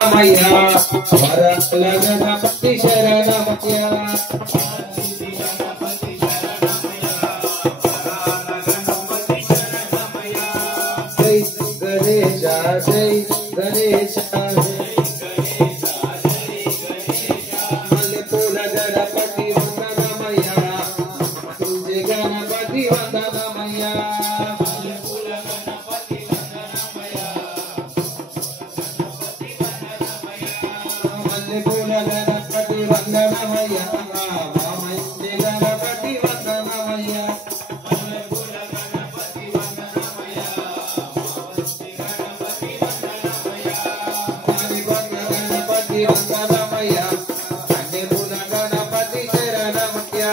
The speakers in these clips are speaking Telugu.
మయ్యా వరల గణపతి శరణమయ్యా జై గణేశ జై గణేశ మల్లెపూల గణపతి వందనమయ్యా జై గణపతి వందనమయ్యా గణపతి వందనమయ్యా వామయ్య గణపతి వందనమయ్యా గణపతి వందనమయ్యా అన్నిపుల గణపతి శరణమయ్యా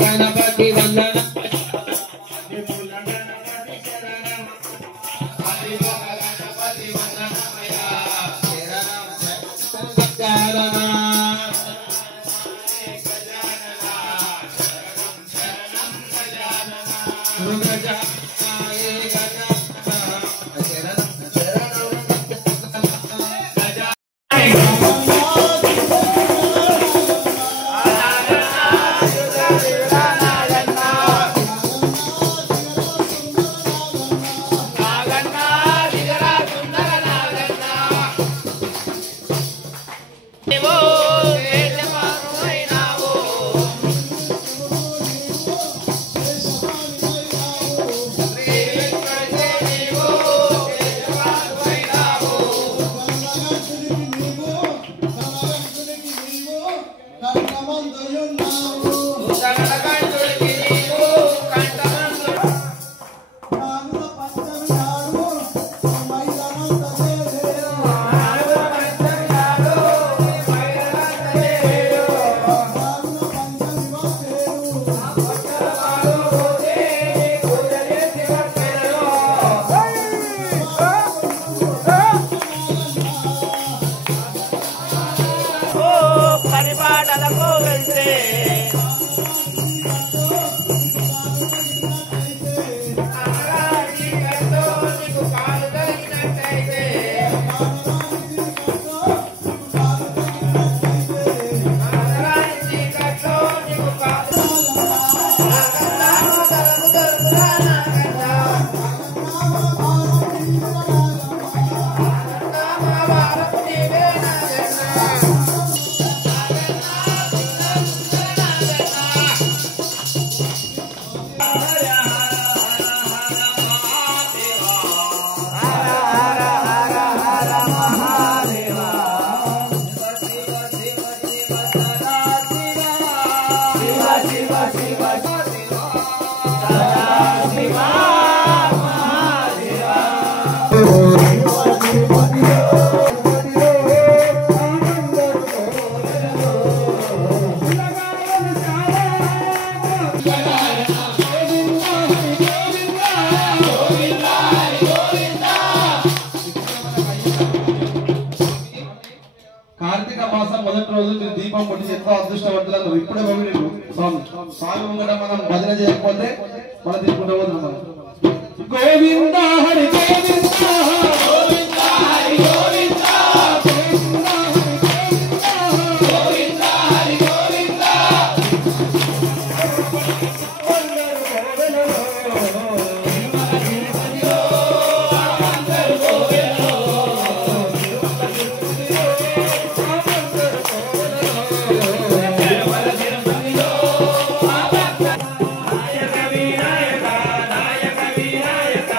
గణపతి వందన కార్తీక మాసం మొదటి రోజు మీరు దీపం కొట్టి ఎంతో అదృష్టవంతులను ఇప్పుడే స్వామి స్వామి ముంగట మనం భజన చేయకపోతే మనం తీసుకుంటూ పోతున్నాం. గోవింద హరి గోవింద గోవింద హరి గోవింద గోవింద హరి గోవింద నాయక వీరాయక నాయక వీరాయక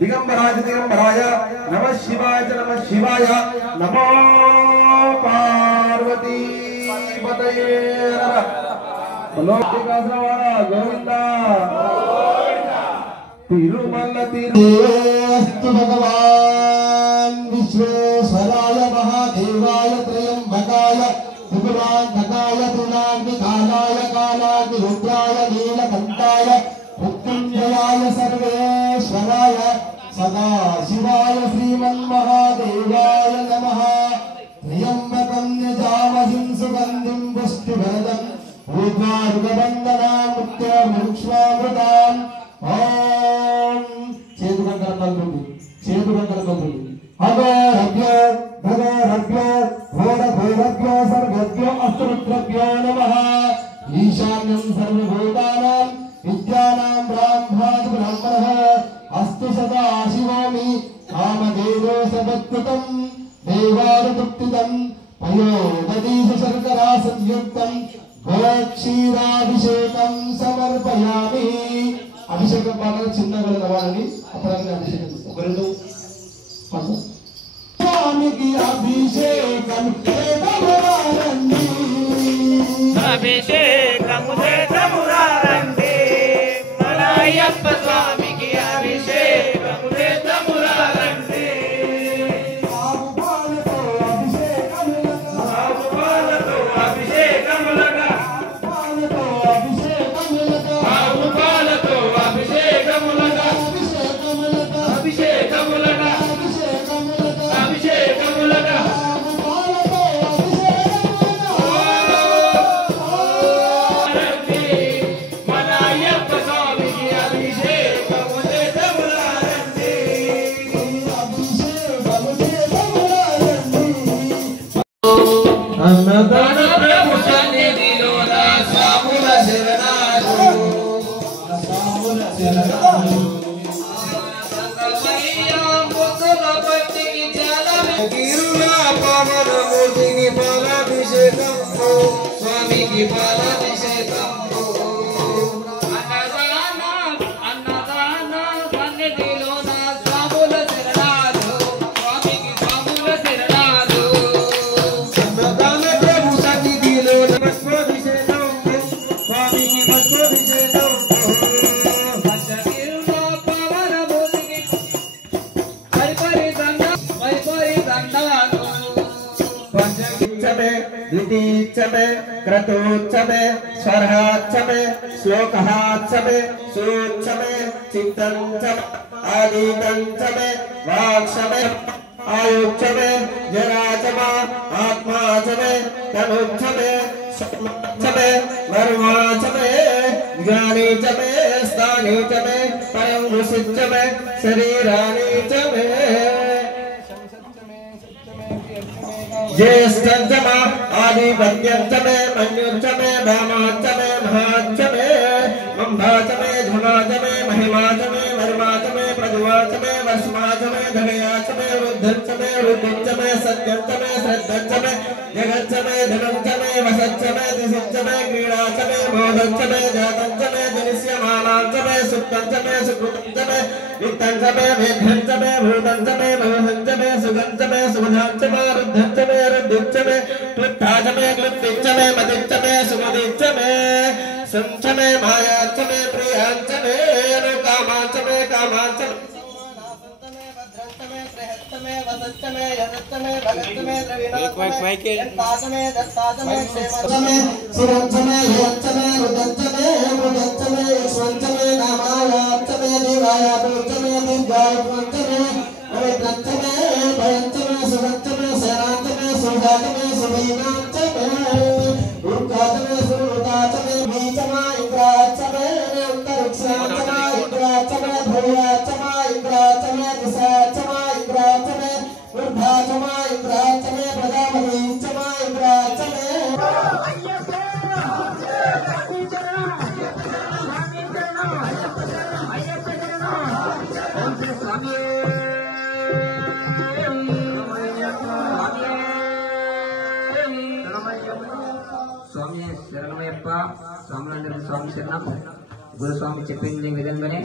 दिगंबराज दिगंबराय नमः शिवाय नमो पार्वती पतये गोविंदा तिरुमल तिरुस्तु भगवान विश्वेश्वराय महादेवाय त्रयंबकाय त्रिपुरांतकाय त्रिनाग्निकालाय कालाग्निरुद्राय नीलकंठाय मृत्युंजयाय सर्वेश्वराय सदाशिवाय श्रीमन्महादेवाय नमः। त्र्यंबकं यजामहिं सुगन्धिं पुष्टिवर्धनम् ऊर्ध्वारुकबन्धनां मृत्युर्मुक्ष्वामृताम् ॐ చేతుగంగరపల్లి అగోరభ్యో భగోరభ్యో ఘోరఘోరభ్యో సర్వభ్యో అస్తురుద్రభ్యో నమః। ఈశాన్యం సర్వభూతానాం విద్యానాం బ్రాహ్మాది బ్రాహ్మణః అస్తు సదా శివోమి కామదేవో సదత్కృతం దేవారుతుక్తిదం పయోదదీశ శర్కరా సంయుక్తం గోక్షీరాభిషేకం సమర్పయామి। అభిషేకం బాగా చిన్నగా వాళ్ళని అప్పుడు అభిషేకం ఒక రెండు స్వామికి అభిషేకం చేతమురారండి అభిషేకము చేతమురారండి మలయప్ప స్వామికి అభిషేకము చేతమురారండి ఆవు పాలతో అభిషేకములగా ఆవు పాలతో అభిషేకములగా అభిషేకములగా మలయప్ప స్వామికి అభిషేకం పావనమూర్తికి పాలాభిషేకం స్వామికి పాలాభిషేకం అన్నదాన సన్నిధిలోన స్వాముల శరణాలు స్వామికి స్వాముల శరణాలు అన్నదాన ప్రభు సన్నిధిలోన పుష్పాభిషేకం స్వామికి పుష్పాభిషేకం పంచగిరుల పావనమూర్తికి పరిపరి దండాలు पंचमे द्वितीयमे क्रतोच्चमे स्वरहाच्चमे श्लोकहाच्चमे सूच्चमे चित्तञ्चमे आदितञ्चमे वाक्चमे आयुच्चमे जराचमे आत्माचमे तनुच्चमे चमे वर्माचमे ज्ञानीचमे स्थानीचमे परं ऋषिच्चमे शरीरानीचमे ज्येष्ठञ्चमे आदिपत्यञ्चमे मन्युच्चमे भामाच्चमे महाच्चमे मम्भाचमे धुमाचमे महिमाचमे वर्माचमे प्रजुवाचमे वस्माचमे धनयाचमे रुद्धञ्चमे रुद्धिञ्चमे सत्यञ्चमे श्रद्धञ्चमे जगच्चमे धनञ्चमे वसच्चमे दिशिञ्चमे क्रीडाचमे मोदच्चमे जातञ्चमे जनिष्यमानाञ्चमे सुप्तञ्चमे सुकृतञ्चमे वित्तञ्चमे वेद्यञ्चमे भूतञ्चमे भवहञ्चमे सुगञ्चमे सुमधाञ्चमे रुद्धञ्चमे रुद्धिञ्चमे क्लुप्ताचमे क्लुप्तिञ्चमे मतिञ्चमे सुमतिञ्चमे संचमे मायाचमे प्रियाञ्चमे अनुकामाञ्चमे कामाञ्चमे श्रेहत्तमे वसत्तमे यदत्तमे भगत्तमे द्रविणोत्तमे यन्तातमे दत्तातमे क्षेमत्तमे सुरंचमे यच्चमे रुदंचमे रुदंचमे यशवंचमे नामायाच्चमे देवायापुच्चमे दीर्घायुच्चमे पवित्रंचमे भयंचमे सुरंचमे शरांचमे सुजातमे सुभीनांचमे दुर्गाचमे सुरुदाचमे बीचमा इंद्राचमे अंतरिक्षाचमे इंद्राचमे भव्याचमे इंद्राचमे दिशाचमे इंद्राचमे ऊर्ध्वाचमे इंद्राचमे प्रजापतिचमे इंद्राचमे స్వామి శరణమయ్యప్ప స్వామి స్వామి శరణం గురుస్వామి చెప్పింది విధంగానే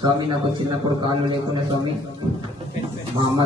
స్వామి నాకు చిన్నప్పుడు కాళ్ళు లేకుండా స్వామి మా అమ్మ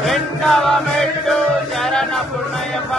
రెండవ మెట్టు శరణ పూర్ణయ్యప్ప